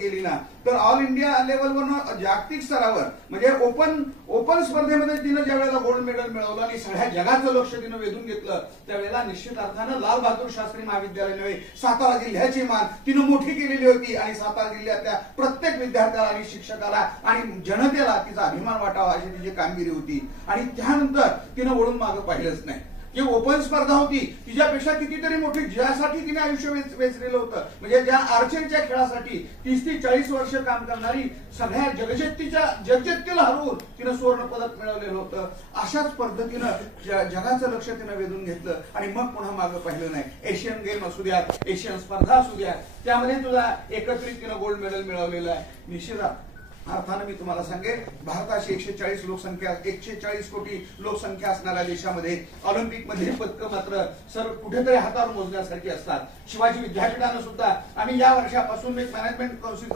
गेली ना तर ऑल इंडिया लेवलवर जागतिक स्तरावर म्हणजे ओपन स्पर्धेमध्ये तिनं ज्या वेळेला गोल्ड मेडल मिळवलं आणि सगळ्या जगाचं लक्ष तिनं वेधून घेतलं त्यावेळेला निश्चित अर्थानं लाल बहादूर शास्त्री महाविद्यालय नव्हे सातारा जिल्ह्याची मान तिनं मोठी केलेली होती आणि सातारा जिल्ह्यातल्या प्रत्येक विद्यार्थ्याला आणि शिक्षकाला आणि जनतेला तिचा अभिमान वाटावा अशी तिची कामगिरी होती आणि त्यानंतर तिनं वळून मागं पाहिलंच नाही. जी ओपन स्पर्धा होती तिच्यापेक्षा कितीतरी मोठी ज्यासाठी तिने आयुष्य वेचलेलं होतं म्हणजे ज्या आर्चरीच्या खेळासाठी 30 ते 40 वर्ष काम करणारी सगळ्या जगजेत्तीला हरवून तिनं सुवर्ण पदक मिळवलेलं होतं. अशाच पद्धतीनं जगाचं लक्ष तिनं वेधून घेतलं आणि मग पुन्हा मागं पाहिलं नाही. एशियन गेम असू द्या, एशियन स्पर्धा असू द्या, त्यामध्ये तुला एकत्रित तिनं गोल्ड मेडल मिळवलेलं आहे. निश्चित अर्थानं मी तुम्हाला सांगेन भारताची 140 कोटी लोकसंख्या असणाऱ्या देशामध्ये ऑलिम्पिक मध्ये पदकं मात्र सर्व कुठेतरी हातावर मोजण्यासारखी असतात. शिवाजी विद्यापीठानं सुद्धा आम्ही या वर्षापासून एक मॅनेजमेंट काउन्सिल